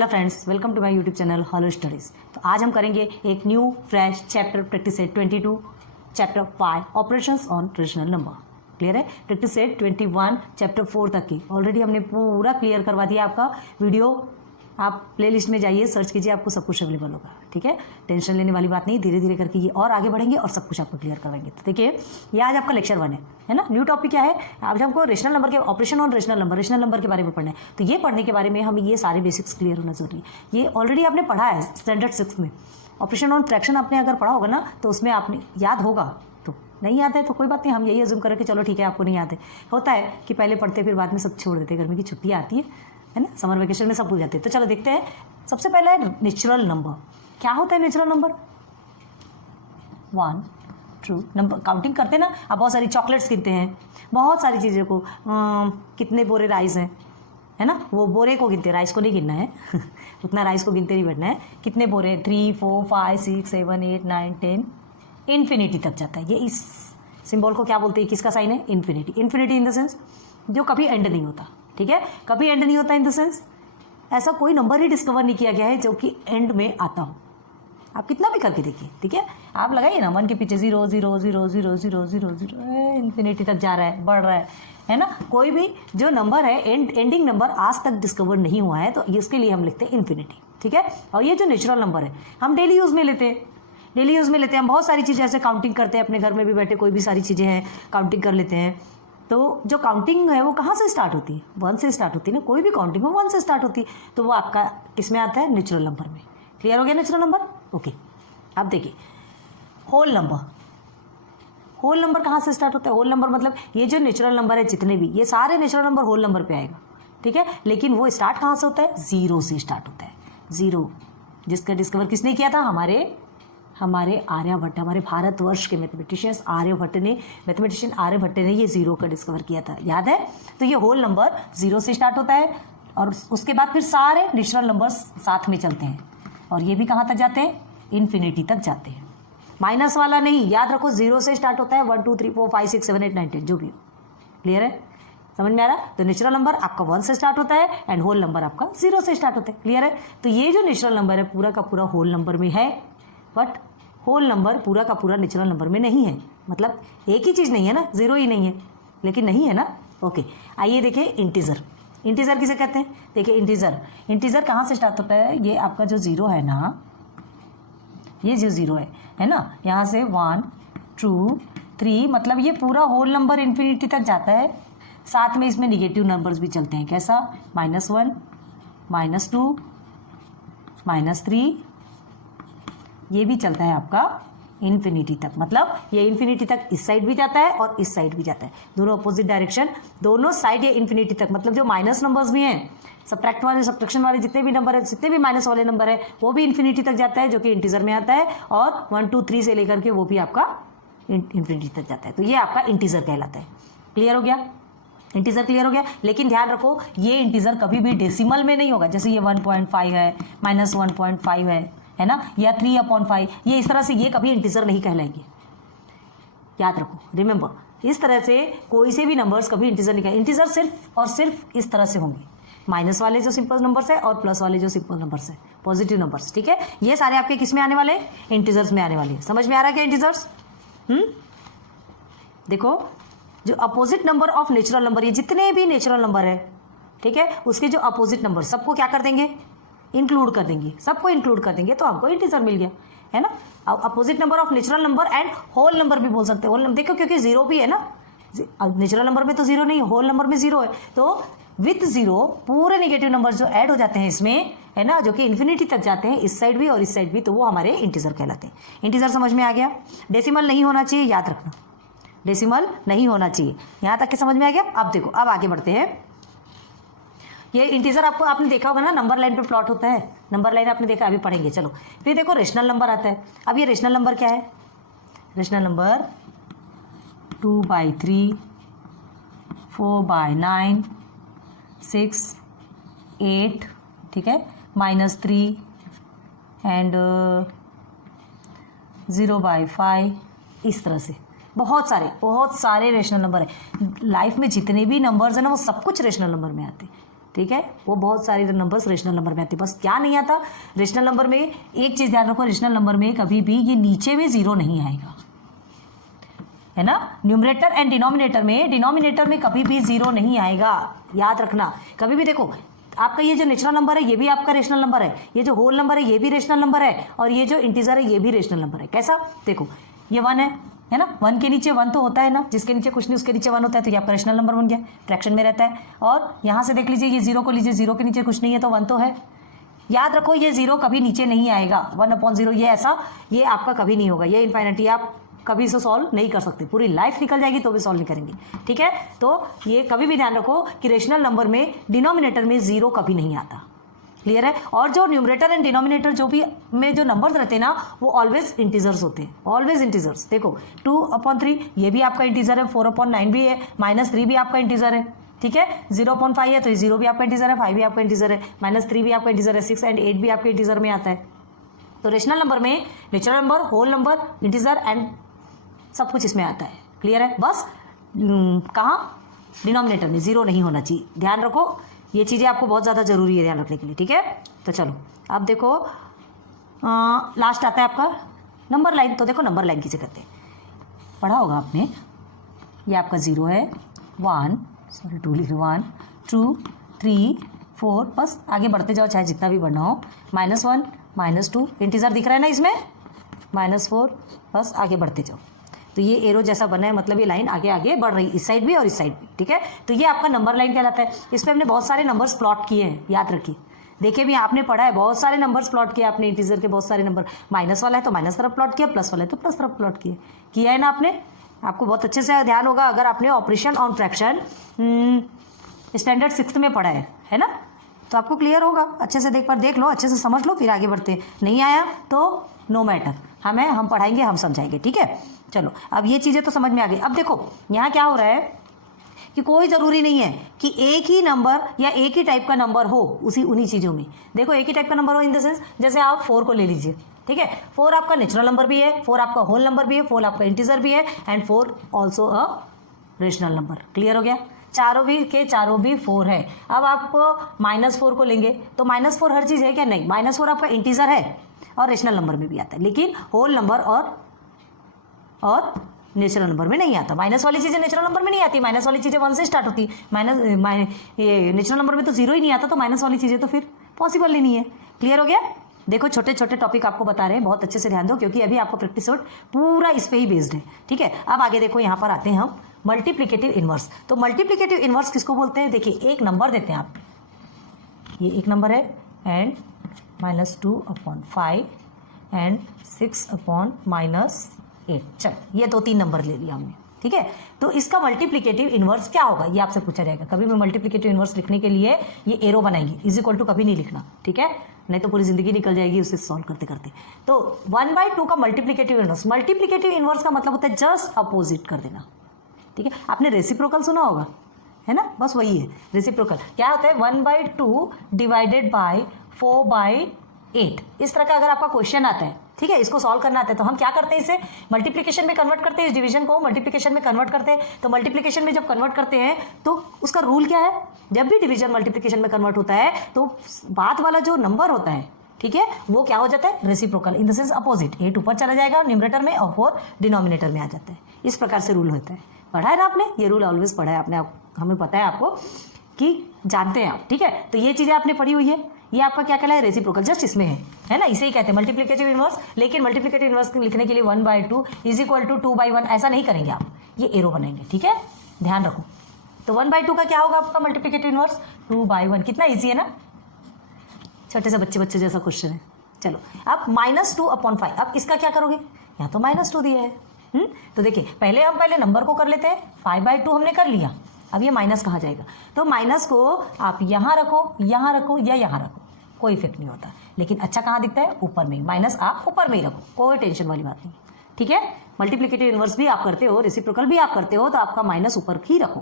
Hello friends, welcome to my YouTube channel hello studies. तो आज हम करेंगे एक new fresh chapter practice set 22 chapter 5 operations on rational number. Clear है? Practice set 21 chapter 4 तक की ऑलरेडी हमने पूरा क्लियर करवा दिया। आपका वीडियो आप प्लेलिस्ट में जाइए, सर्च कीजिए, आपको सब कुछ अवेलेबल होगा। ठीक है, टेंशन लेने वाली बात नहीं, धीरे धीरे करके ये और आगे बढ़ेंगे और सब कुछ आपको क्लियर करवाएंगे। तो देखिए, ये आज आपका लेक्चर 1 है ना। न्यू टॉपिक क्या है? आज हमको रेशनल नंबर के ऑपरेशन ऑन रेशनल नंबर के बारे में पढ़ना है। तो ये पढ़ने के बारे में हमें ये सारे बेसिक्स क्लियर होना जरूरी है। ये ऑलरेडी आपने पढ़ा है स्टैंडर्ड 6 में। ऑपरेशन ऑन फ्रैक्शन आपने अगर पढ़ा होगा ना, तो उसमें आपने याद होगा। तो नहीं याद है तो कोई बात नहीं, हम यही अज्यूम करें कि चलो ठीक है, आपको नहीं याद है। होता है कि पहले पढ़ते फिर बाद में सब छोड़ देते, गर्मी की छुट्टियाँ आती है ना, समर वेकेशन में सब भूल जाते हैं। तो चलो देखते हैं। सबसे पहला है नेचुरल नंबर। क्या होता है natural number? 1 true number counting करते हैं ना, आप बहुत सारी चॉकलेट्स गिनते हैं, बहुत सारी चीज़ों को, कितने बोरे राइस हैं, है ना, वो बोरे को गिनते हैं, राइस को नहीं गिनना है उतना राइस को गिनते नहीं बैठना है। कितने बोरे? 3 4 5 6 7 8 9 10 इन्फिनिटी तक जाता है। ये इस सिंबल को क्या बोलते हैं? किसका साइन है? Infinity. Infinity in the sense जो कभी एंड नहीं होता। ठीक है, कभी एंड नहीं होता इन द सेंस ऐसा कोई नंबर ही डिस्कवर नहीं किया गया है जो कि एंड में आता हो। आप कितना भी करके देखिए, ठीक है, आप लगाइए ना 1 के पीछे 0 0 0 0 0 0 0 इन्फिनिटी तक जा रहा है, बढ़ रहा है ना। कोई भी जो नंबर है एंडिंग नंबर आज तक डिस्कवर नहीं हुआ है, तो इसके लिए हम लिखते हैं इन्फिनिटी। ठीक है, और ये जो नेचुरल नंबर है हम डेली यूज़ में लेते हैं। हम बहुत सारी चीज़ें ऐसे काउंटिंग करते हैं, अपने घर में भी बैठे कोई भी सारी चीज़ें हैं काउंटिंग कर लेते हैं। तो जो काउंटिंग है वो कहाँ से स्टार्ट होती है? 1 से स्टार्ट होती है ना। कोई भी काउंटिंग हो 1 से स्टार्ट होती है, तो वो आपका किस में आता है? नेचुरल नंबर में। क्लियर हो गया नेचुरल नंबर? ओके, अब देखिए होल नंबर कहाँ से स्टार्ट होता है? होल नंबर मतलब ये जो नेचुरल नंबर है जितने भी, ये सारे नेचुरल नंबर होल नंबर पे आएगा। ठीक है, लेकिन वो स्टार्ट कहाँ से होता है? 0 से स्टार्ट होता है। 0 जिसका डिस्कवर किसने किया था? हमारे आर्यभट्ट, हमारे भारतवर्ष के मैथमेटिशियन आर्यभट्ट ने ये 0 का डिस्कवर किया था। याद है? तो ये होल नंबर 0 से स्टार्ट होता है और उसके बाद फिर सारे नेचुरल नंबर्स साथ में चलते हैं और ये भी कहाँ तक जाते हैं? इन्फिनिटी तक जाते हैं। माइनस वाला नहीं, याद रखो 0 से स्टार्ट होता है। 1 2 3 4 5 6 7 8 9 10 जो भी हो। क्लियर है? समझ में आ रहा? तो नेचुरल नंबर आपका 1 से स्टार्ट होता है एंड होल नंबर आपका 0 से स्टार्ट होता है। क्लियर है? तो ये जो नेचुरल नंबर है पूरा का पूरा होल नंबर में है, बट होल नंबर पूरा का पूरा नेचुरल नंबर में नहीं है। मतलब एक ही चीज़ नहीं है ना, 0 ही नहीं है, लेकिन नहीं है ना। ओके, आइए देखिए इंटीजर किसे कहते हैं? देखिए इंटीजर कहाँ से स्टार्ट होता है? ये आपका जो 0 है ना, ये जो 0 है ना, यहाँ से 1 2 3 मतलब ये पूरा होल नंबर इन्फिनिटी तक जाता है। साथ में इसमें निगेटिव नंबर्स भी चलते हैं। कैसा? -1 -2 -3 ये भी चलता है आपका इन्फिनिटी तक। मतलब ये इन्फिनिटी तक इस साइड भी जाता है और इस साइड भी जाता है, दोनों अपोजिट डायरेक्शन, दोनों साइड ये इन्फिनिटी तक। मतलब जो माइनस नंबर्स भी हैं, सब्ट्रैक्शन वाले जितने भी नंबर है, जितने भी माइनस वाले नंबर है, वो भी इन्फिनिटी तक जाता है, जो कि इंटीजर में आता है। और 1 2 3 से लेकर के वो भी आपका इन्फिनिटी तक जाता है। तो ये आपका इंटीजर कहलाता है। क्लियर हो गया? इंटीजर क्लियर हो गया। लेकिन ध्यान रखो, ये इंटीजर कभी भी डेसिमल में नहीं होगा। जैसे ये 1.5 है, -1.5 है ना, या 3/5, ये इस तरह से ये कभी इंटीजर नहीं कहलाएंगे। याद रखो, रिमेंबर, इस तरह से कोई से भी नंबर्स कभी इंटीजर नहीं कहलाएंगे। इंटीजर सिर्फ और सिर्फ इस तरह से होंगे, माइनस वाले जो सिंपल नंबर्स है और प्लस वाले जो सिंपल नंबर्स है, पॉजिटिव नंबर्स। ठीक है, ये सारे आपके किस में आने वाले? इंटीजर्स में आने वाले। समझ में आ रहा है क्या इंटीजर्स? देखो, जो opposite number of natural number, ये जितने भी नेचुरल नंबर है, ठीक है, उसके जो अपोजिट नंबर सबको क्या कर देंगे? इंक्लूड कर देंगे, सबको इंक्लूड कर देंगे, तो हमको इंटीजर मिल गया, है ना। Opposite number of natural number and whole number भी बोल सकते हैं। होल नंबर देखो, क्योंकि 0 भी है ना, नेचुरल नंबर में तो 0 नहीं, होल नंबर में 0 है, तो विथ 0 पूरे नेगेटिव नंबर जो ऐड हो जाते हैं इसमें, है ना, जो कि इन्फिनिटी तक जाते हैं, इस साइड भी और इस साइड भी, तो वो हमारे इंटीजर कहलाते हैं। इंटीजर समझ में आ गया? डेसिमल नहीं होना चाहिए, याद रखना, डेसिमल नहीं होना चाहिए। यहाँ तक के समझ में आ गया? अब देखो, अब आगे बढ़ते हैं। ये इंटीजर आपने देखा होगा ना, नंबर लाइन पे प्लॉट होता है। नंबर लाइन आपने देखा, अभी पढ़ेंगे। चलो फिर देखो, रेशनल नंबर आता है। अब ये रेशनल नंबर क्या है? रेशनल नंबर 2/3 4/9 6 8, ठीक है, -3 एंड 0/5, इस तरह से बहुत सारे रेशनल नंबर है। लाइफ में जितने भी नंबर्स हैं ना, वो सब कुछ रेशनल नंबर में आते हैं। ठीक है, वो बहुत सारे नंबर्स रेशनल नंबर में आते हैं। बस क्या नहीं आता रेशनल नंबर में, एक चीज ध्यान रखो, रेशनल नंबर में कभी भी ये नीचे में जीरो नहीं आएगा, है ना। न्यूमरेटर एंड डिनोमिनेटर में कभी भी जीरो नहीं आएगा, याद रखना। कभी भी देखो, आपका ये जो नेचुरल नंबर है ये भी आपका रेशनल नंबर है, ये जो होल नंबर है ये भी रेशनल नंबर है, और ये जो इंटीजर है ये भी रेशनल नंबर है। कैसा, देखो ये 1 है ना, 1 के नीचे 1 तो होता है ना, जिसके नीचे कुछ नहीं उसके नीचे 1 होता है, तो ये आपका रेशनल नंबर बन गया, फ्रैक्शन में रहता है। और यहाँ से देख लीजिए, ये 0 को लीजिए, 0 के नीचे कुछ नहीं है तो 1 तो है। याद रखो ये 0 कभी नीचे नहीं आएगा, 1/0 ये ऐसा, ये आपका कभी नहीं होगा, ये इन्फिनिटी, आप कभी इसे सॉल्व नहीं कर सकते, पूरी लाइफ निकल जाएगी तो भी सॉल्व नहीं करेंगे, ठीक है। तो ये कभी भी ध्यान रखो कि रेशनल नंबर में डिनोमिनेटर में 0 कभी नहीं आता, क्लियर है। और जो न्यूमरेटर एंड डिनोमिनेटर जो भी में जो नंबर्स रहते हैं ना, वो ऑलवेज इंटीजर्स होते हैं, ऑलवेज इंटीजर्स। देखो 2/3 ये भी आपका इंटीजर है, 4/9 भी है, -3 भी आपका इंटीजर है, ठीक है। 0.5 है तो 0 भी आपका इंटीजर है, 5 भी आपका इंटीजर है, -3 भी आपका इंटीजर है, 6 एंड 8 भी आपके इंटीजर में आता है। तो रेशनल नंबर में natural number, whole number, integer and सब कुछ इसमें आता है, क्लियर है। बस कहाँ, डिनोमिनेटर में 0 नहीं होना चाहिए, ध्यान रखो, ये चीज़ें आपको बहुत ज़्यादा जरूरी है ध्यान रखने के लिए, ठीक है। तो चलो अब देखो लास्ट आता है आपका नंबर लाइन। तो देखो नंबर लाइन किसे कहते हैं, पढ़ा होगा आपने, ये आपका 0 है, 1 2 3 4, बस आगे बढ़ते जाओ चाहे जितना भी बढ़ना हो, -1 -2 इंटीजर दिख रहा है ना इसमें, -4, बस आगे बढ़ते जाओ। तो ये एरो जैसा बना है, मतलब ये लाइन आगे आगे बढ़ रही है, इस साइड भी और इस साइड भी, ठीक है। तो ये आपका नंबर लाइन कहलाता है। इस पर हमने बहुत सारे नंबर्स प्लॉट किए हैं, याद रखिए, देखिए भी आपने पढ़ा है, बहुत सारे नंबर्स प्लॉट किए आपने, इंटीजर के बहुत सारे नंबर, माइनस वाला है तो माइनस तरफ प्लॉट किया, प्लस वाला है तो प्लस तरफ प्लॉट किया है ना आपने। आपको बहुत अच्छे से ध्यान होगा अगर आपने operation on fraction standard 6th में पढ़ा है ना, तो आपको क्लियर होगा। अच्छे से देख लो, अच्छे से समझ लो, फिर आगे बढ़ते। नहीं आया तो नो मैटर, हम पढ़ाएंगे, हम समझाएंगे, ठीक है। चलो अब ये चीज़ें तो समझ में आ गई। अब देखो यहाँ क्या हो रहा है कि कोई ज़रूरी नहीं है कि एक ही नंबर या एक ही टाइप का नंबर हो उन्हीं चीज़ों में। देखो एक ही टाइप का नंबर हो इन द सेंस, जैसे आप 4 को ले लीजिए, ठीक है। 4 आपका नेचुरल नंबर भी है, 4 आपका होल नंबर भी है, 4 आपका इंटीजर भी है, and 4 also a rational number. Clear हो गया, चारों भी 4 है। अब आप -4 को लेंगे तो -4 हर चीज़ है क्या, नहीं, -4 आपका इंटीजर है और रेशनल नंबर में भी आता है, लेकिन होल नंबर और नेचुरल नंबर में नहीं आता। माइनस वाली चीज़ें नेचुरल नंबर में नहीं आती, माइनस वाली चीज़ें 1 से स्टार्ट होती, ये नेचुरल नंबर में तो 0 ही नहीं आता, तो माइनस वाली चीज़ें तो फिर पॉसिबल ही नहीं है। क्लियर हो गया। देखो छोटे छोटे टॉपिक आपको बता रहे हैं, बहुत अच्छे से ध्यान दो, क्योंकि अभी आपको प्रैक्टिस नोट पूरा इस पे ही बेस्ड है, ठीक है। अब आगे देखो, यहाँ पर आते हैं हम मल्टीप्लिकेटिव इनवर्स। तो मल्टीप्लिकेटिव इनवर्स किसको बोलते हैं, देखिए एक नंबर देते हैं आप, ये एक नंबर है एंड -2/5 एंड 6/-8। चल ये 2-3 नंबर ले लिया हमने, ठीक है। तो इसका मल्टीप्लिकेटिव इनवर्स क्या होगा, ये आपसे पूछा जाएगा। कभी भी मल्टीप्लिकेटिव इनवर्स लिखने के लिए ये एरो बनाएंगे, = कभी नहीं लिखना, ठीक है, नहीं तो पूरी जिंदगी निकल जाएगी उसे सॉल्व करते करते। तो 1/2 का मल्टीप्लिकेटिव इनवर्स का मतलब होता है जस्ट अपोजिट कर देना, ठीक है। आपने रेसिप्रोकल सुना होगा, है ना, बस वही है रेसिप्रोकल। क्या होता है, 1/2 डिवाइडेड बाय 4/8। इस तरह का अगर आपका क्वेश्चन आता है, ठीक है, इसको सॉल्व करना आता है, तो हम क्या करते हैं, इसे मल्टीप्लिकेशन में कन्वर्ट करते हैं, इस डिवीजन को मल्टीप्लिकेशन में कन्वर्ट करते हैं। तो मल्टीप्लिकेशन में जब कन्वर्ट करते हैं तो उसका रूल क्या है, जब भी डिवीजन मल्टीप्लिकेशन में कन्वर्ट होता है तो बाद वाला जो नंबर होता है, ठीक है, वो क्या हो जाता है, reciprocal, in the sense opposite. 8 ऊपर चला जाएगा न्यूमरेटर में और 4 डिनोमिनेटर में आ जाता है। इस प्रकार से रूल होता है, पढ़ा है ना आपने, ये रूल ऑलवेज पढ़ा है आपने, हमें पता है आपको कि जानते हैं आप, ठीक है। तो ये चीजें आपने पढ़ी हुई है, ये आपका क्या कहला है, रेसिप्रोकल, जस्ट इसमें है ना, इसे ही कहते हैं मल्टीप्लिकेटिव इनवर्स। लेकिन मल्टीप्लिकेटिव इनवर्स लिखने के लिए 1/2 = 2/1 ऐसा नहीं करेंगे आप, ये एरो बनाएंगे, ठीक है, ध्यान रखो। तो 1/2 का क्या होगा आपका मल्टीप्लिकेटिव इनवर्स, 2/1। कितना ईजी है ना, छोटे से बच्चे जैसा क्वेश्चन है। चलो अब -2/5, अब इसका क्या करोगे, यहाँ तो -2 दिया है, तो देखिए पहले नंबर को कर लेते हैं, 5/2 हमने कर लिया, अब ये माइनस कहाँ जाएगा, तो माइनस को आप यहाँ रखो या यहाँ रखो, कोई इफेक्ट नहीं होता। लेकिन अच्छा कहाँ दिखता है, ऊपर में, माइनस आप ऊपर में ही रखो, कोई टेंशन वाली बात नहीं, ठीक है। मल्टीप्लिकेटिव इनवर्स भी आप करते हो, रेसिप्रोकल भी आप करते हो, तो आपका माइनस ऊपर ही रखो।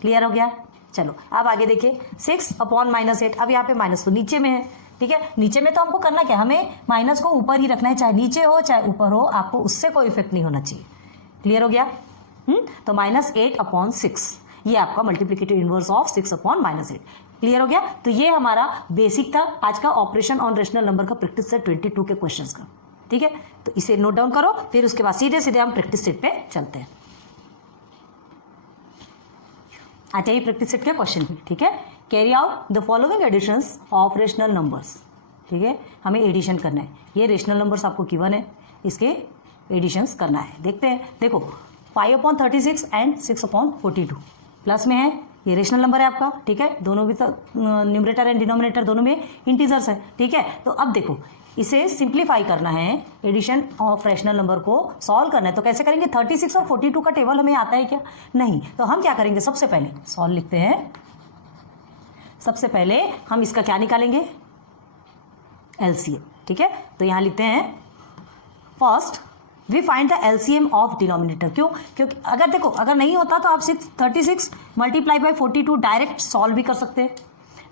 क्लियर हो गया। चलो अब आगे देखिए, 6/-8। अब यहाँ पे माइनस तो नीचे में है, ठीक है, नीचे में तो हमको करना क्या, हमें माइनस को ऊपर ही रखना है, चाहे नीचे हो चाहे ऊपर हो, आपको उससे कोई इफेक्ट नहीं होना चाहिए। क्लियर हो गया। तो -8/6 ये आपका मल्टीप्लिकेटिव इनवर्स ऑफ 6/-8। क्लियर हो गया? तो ये हमारा बेसिक था आज का ऑपरेशन ऑन रेशनल नंबर का प्रैक्टिस सेट 22 के क्वेश्चंस का। ठीक है, तो इसे नोट डाउन करो, फिर उसके बाद सीधे सीधे हम प्रैक्टिस सेट पे चलते हैं। अच्छा, ये प्रैक्टिस सेट के क्वेश्चन भी। ठीक है, carry out the following additions of rational numbers. ठीक है, हमें एडिशन करना है। ये रेशनल नंबर्स आपको गिवन है, इसके एडिशंस करना है। देखते हैं, देखो 5/36 एंड 6/42 प्लस में है, ये रेशनल नंबर है आपका। ठीक है, दोनों भी तो न्यूमरेटर एंड डिनोमिनेटर दोनों में इंटीजर्स है। ठीक है, तो अब देखो इसे सिंप्लीफाई करना है, एडिशन ऑफ रेशनल नंबर को सॉल्व करना है। तो कैसे करेंगे? 36 और 42 का टेबल हमें आता है क्या? नहीं। तो हम क्या करेंगे? सबसे पहले सॉल्व लिखते हैं। सबसे पहले हम इसका क्या निकालेंगे? एलसीएम। ठीक है, तो यहां लिखते हैं first we find the LCM of denominator. क्यों? क्योंकि अगर देखो, अगर नहीं होता तो आप 36 मल्टीप्लाई बाई 42 डायरेक्ट सॉल्व भी कर सकते हैं,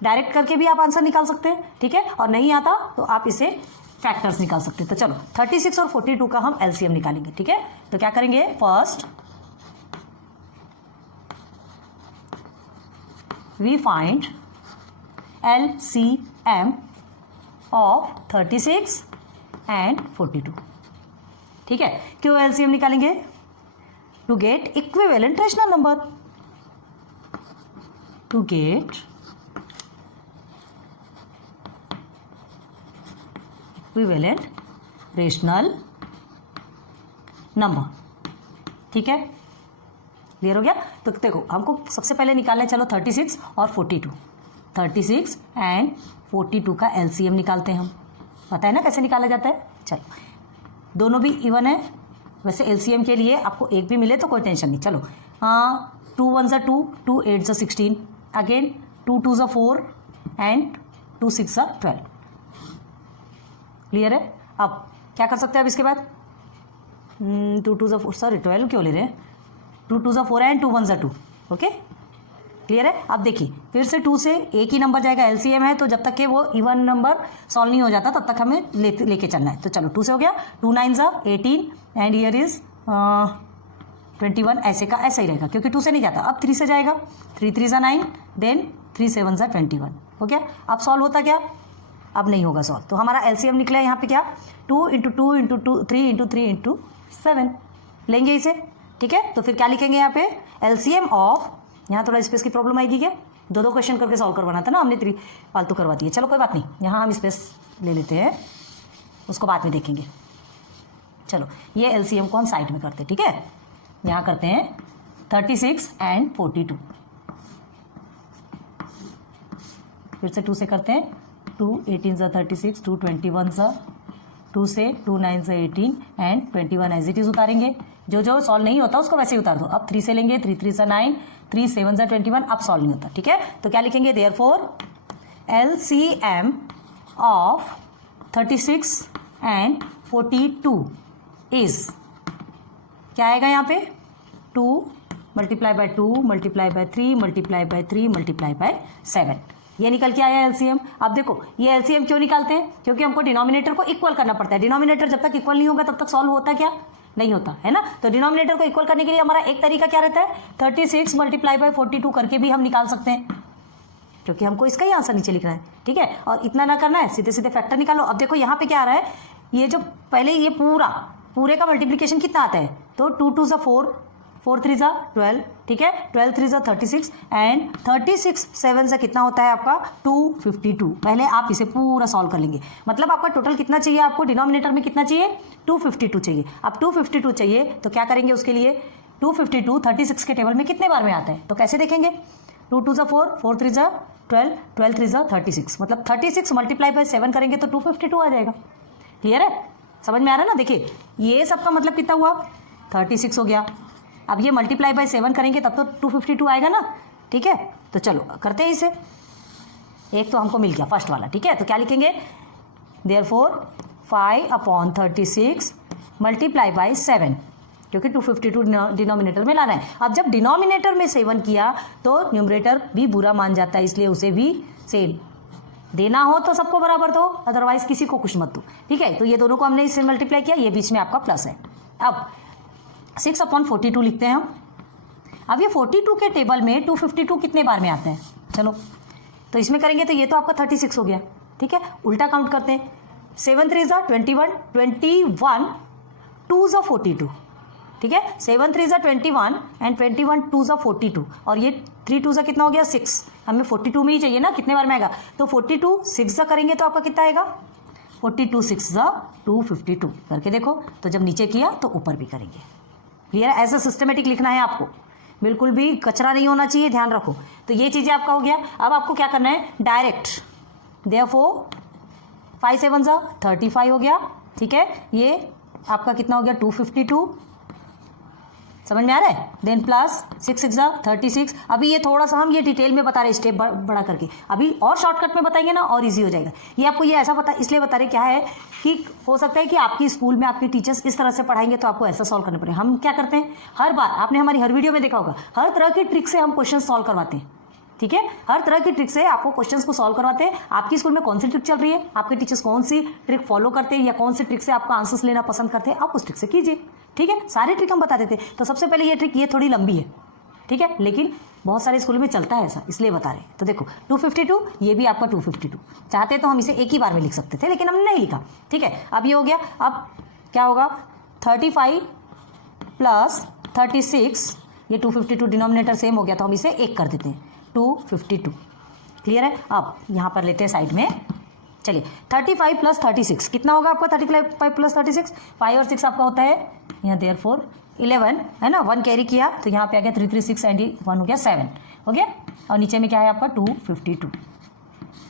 डायरेक्ट करके भी आप आंसर निकाल सकते हैं। ठीक है, और नहीं आता तो आप इसे फैक्टर्स निकाल सकते हैं। तो चलो 36 और 42 का हम एलसीएम निकालेंगे। ठीक है, तो क्या करेंगे? First we find LCM of 36 and 42। ठीक है, क्यों एलसीएम निकालेंगे? To get equivalent rational number. To get equivalent rational number. ठीक है, क्लियर हो गया? तो देखो हमको सबसे पहले निकालना है, चलो 36 और 42। 36 एंड 42 का एलसीएम निकालते हैं हम। पता है ना कैसे निकाला जाता है? चलो, दोनों भी इवन है। वैसे एलसीएम के लिए आपको एक भी मिले तो कोई टेंशन नहीं। चलो 2 1 ज़ा 2, 2 8 ज़ा 16, अगेन 2 2 ज़ा 4 एंड 2 6 ज़ा 12। क्लियर है? अब क्या कर सकते हैं? अब इसके बाद 2 2 ज़ा 4, सॉरी 12 क्यों ले रहे हैं? 2 2 ज़ा 4 एंड 2 1 ज़ा 2। ओके, क्लियर है? अब देखिए फिर से 2 से एक ही नंबर जाएगा, एलसीएम है, तो जब तक कि वो इवन नंबर सॉल्व नहीं हो जाता तब तक हमें लेके चलना है। तो चलो 2 से हो गया, 2 9 ज़ा 18 एंड ईयर इज 21, ऐसे का ऐसा ही रहेगा क्योंकि 2 से नहीं जाता। अब 3 से जाएगा, 3 3 ज़ा 9, देन 3 7 ज़ा 21। हो गया? अब सॉल्व होता क्या? अब नहीं होगा सॉल्व। तो हमारा एलसीएम निकला यहाँ पे क्या? 2 × 2 × 2 3 × 3 × 7 लेंगे इसे। ठीक है, तो फिर क्या लिखेंगे यहाँ पे? एलसीएम ऑफ, यहाँ थोड़ा स्पेस की प्रॉब्लम आएगी क्या? दो क्वेश्चन करके सॉल्व करवाना था ना हमने, 3 फालतू करवा दिए। चलो कोई बात नहीं, यहाँ हम स्पेस ले लेते हैं, उसको बाद में देखेंगे। चलो ये एलसीएम को हम साइड में करते हैं। ठीक है, यहाँ करते हैं 36 एंड 42। फिर से 2 से करते हैं, 2 18 ज़ा 36, 2 21 ज़ा 2 से 2 9 ज़ा 18 एंड 21 एज इट इज उतारेंगे। जो सॉल्व नहीं होता उसको वैसे ही उतार दो। अब 3 से लेंगे, 3 3 ज़ा 9, 3 7 ज़ा 21। अब सॉल्व नहीं होता। ठीक है, तो क्या लिखेंगे? Therefore LCM of 36 and 42 is, क्या आएगा यहाँ पे? 2 multiply by 2 multiply bye 3 multiply by 3 multiply by 7। ये निकल के आया एलसीएम। अब देखो ये एलसीएम क्यों निकालते हैं? क्योंकि हमको डिनोमिनेटर को इक्वल करना पड़ता है। डिनोमिनेटर जब तक इक्वल नहीं होगा तब तक सॉल्व होता क्या? नहीं होता है ना। तो डिनोमिनेटर को इक्वल करने के लिए हमारा एक तरीका क्या रहता है? 36 मल्टीप्लाई बाय 42 करके भी हम निकाल सकते हैं, क्योंकि हमको इसका ही आंसर नीचे लिखना है। ठीक है, और इतना ना करना है, सीधे सीधे फैक्टर निकालो। अब देखो यहाँ पे क्या आ रहा है? ये जो पहले ये पूरे का मल्टीप्लीकेशन कितना आता है? तो 2 2 ज़ा 4, 4 3 ज़ा 12। ठीक है, 12 3 ज़ा 36 एंड 36 7 से कितना होता है आपका? 252। पहले आप इसे पूरा सॉल्व कर लेंगे। मतलब आपका टोटल कितना चाहिए? आपको डिनोमिनेटर में कितना चाहिए? 252 चाहिए। अब 252 चाहिए तो क्या करेंगे उसके लिए? 252 36 के टेबल में कितने बार में आता है? तो कैसे देखेंगे? 2 2 ज़ा 4, 4 3 ज़ा 12, 12 3 ज़ा 36। मतलब 36 मल्टीप्लाई बाय 7 करेंगे तो 252 आ जाएगा। क्लियर है? समझ में आ रहा है ना? देखिए ये सबका मतलब कितना हुआ? 36 हो गया। अब ये मल्टीप्लाई बाय 7 करेंगे तब तो 252 आएगा ना। ठीक है, तो चलो करते हैं इसे। एक तो हमको मिल गया फर्स्ट वाला। ठीक है, तो क्या लिखेंगे? देयरफॉर 5/36 मल्टीप्लाई बाय 7, क्योंकि 252 डिनोमिनेटर में लाना है। अब जब डिनोमिनेटर में 7 किया तो न्यूमरेटर भी बुरा मान जाता है, इसलिए उसे भी सेम देना हो तो सबको बराबर दो, अदरवाइज किसी को कुछ मत दो। ठीक है, तो ये दोनों को हमने इससे मल्टीप्लाई किया, ये बीच में आपका प्लस है। अब 6/42 लिखते हैं हम। अब ये 42 के टेबल में 252 कितने बार में आता है? चलो तो इसमें करेंगे तो ये तो आपका 36 हो गया, ठीक है। उल्टा काउंट करते हैं, 7 3 ज़ा 21, 21 2 ज़ा 42, ठीक है। 7 3 ज़ा 21 एंड 21 2 ज़ा 42, और ये 3 2 ज़ा कितना हो गया 6, हमें 42 में ही चाहिए ना, कितने बार में आएगा, तो 42 6 ज़ा करेंगे तो आपका कितना आएगा, 42 6 ज़ा 252 करके देखो, तो जब नीचे किया तो ऊपर भी करेंगे। क्लियर है, ऐसा सिस्टमेटिक लिखना है आपको, बिल्कुल भी कचरा नहीं होना चाहिए, ध्यान रखो। तो ये चीज़ें आपका हो गया। अब आपको क्या करना है, डायरेक्ट देयरफॉर 5 7 ज़ा 35 हो गया, ठीक है। ये आपका कितना हो गया 252, समझ में आ रहा है। देन प्लस 6 6 ज़ा 36। अभी ये थोड़ा सा हम ये डिटेल में बता रहे हैं, स्टेप बड़ा करके, अभी और शॉर्टकट में बताएंगे ना और इजी हो जाएगा। ये आपको ये ऐसा पता इसलिए बता रहे क्या है कि हो सकता है कि आपकी स्कूल में आपके टीचर्स इस तरह से पढ़ाएंगे तो आपको ऐसा सॉल्व करना पड़ेगा। हम क्या करते हैं, हर बार आपने हमारी हर वीडियो में देखा होगा, हर तरह की ट्रिक से हम क्वेश्चन सॉल्व करवाते हैं, ठीक है। हर तरह की ट्रिक से आपको क्वेश्चंस को सॉल्व करवाते हैं। आपकी स्कूल में कौन सी ट्रिक चल रही है, आपके टीचर्स कौन सी ट्रिक फॉलो करते हैं या कौन सी ट्रिक से आपका आंसर्स लेना पसंद करते हैं, आप उस ट्रिक से कीजिए, ठीक है। सारी ट्रिक हम बता देते हैं। तो सबसे पहले ये ट्रिक, ये थोड़ी लंबी है, ठीक है, लेकिन बहुत सारे स्कूल में चलता है ऐसा, इसलिए बता रहे हैं। तो देखो 252, ये भी आपका 252, चाहते तो हम इसे एक ही बार में लिख सकते थे, लेकिन हमने नहीं लिखा, ठीक है। अब ये हो गया। अब क्या होगा, 35 प्लस 36, ये 252 डिनोमिनेटर सेम हो गया, तो हम इसे एक कर देते हैं, 252। क्लियर है। अब यहाँ पर लेते हैं साइड में, चलिए 35 प्लस 36 कितना होगा आपका, 35 प्लस 36, 5 और 6 आपका होता है यहाँ देयरफॉर 11, है ना, 1 कैरी किया तो यहाँ पे आ गया 3 3 6 एंड 1 हो गया 7 हो गया, और नीचे में क्या है आपका 252।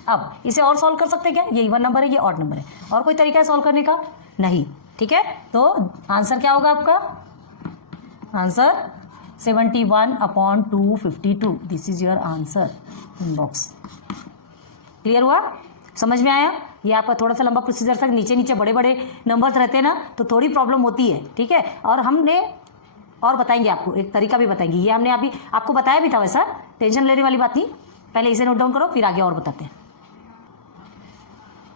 अब इसे और सॉल्व कर सकते हैं क्या, ये इवन नंबर है, ये ऑड नंबर है, और कोई तरीका है सॉल्व करने का नहीं, ठीक है। तो आंसर क्या होगा आपका, answer 71/252, this is your answer in box. Clear हुआ, समझ में आया। ये आपका थोड़ा सा लंबा प्रोसीजर था, नीचे नीचे बड़े बड़े नंबर्स रहते हैं ना तो थोड़ी प्रॉब्लम होती है, ठीक है। और हमने और बताएंगे आपको, एक तरीका भी बताएंगे, ये हमने अभी आपको बताया भी था, वैसा टेंशन लेने वाली बात नहीं, पहले इसे नोट डाउन करो फिर आगे और बताते हैं।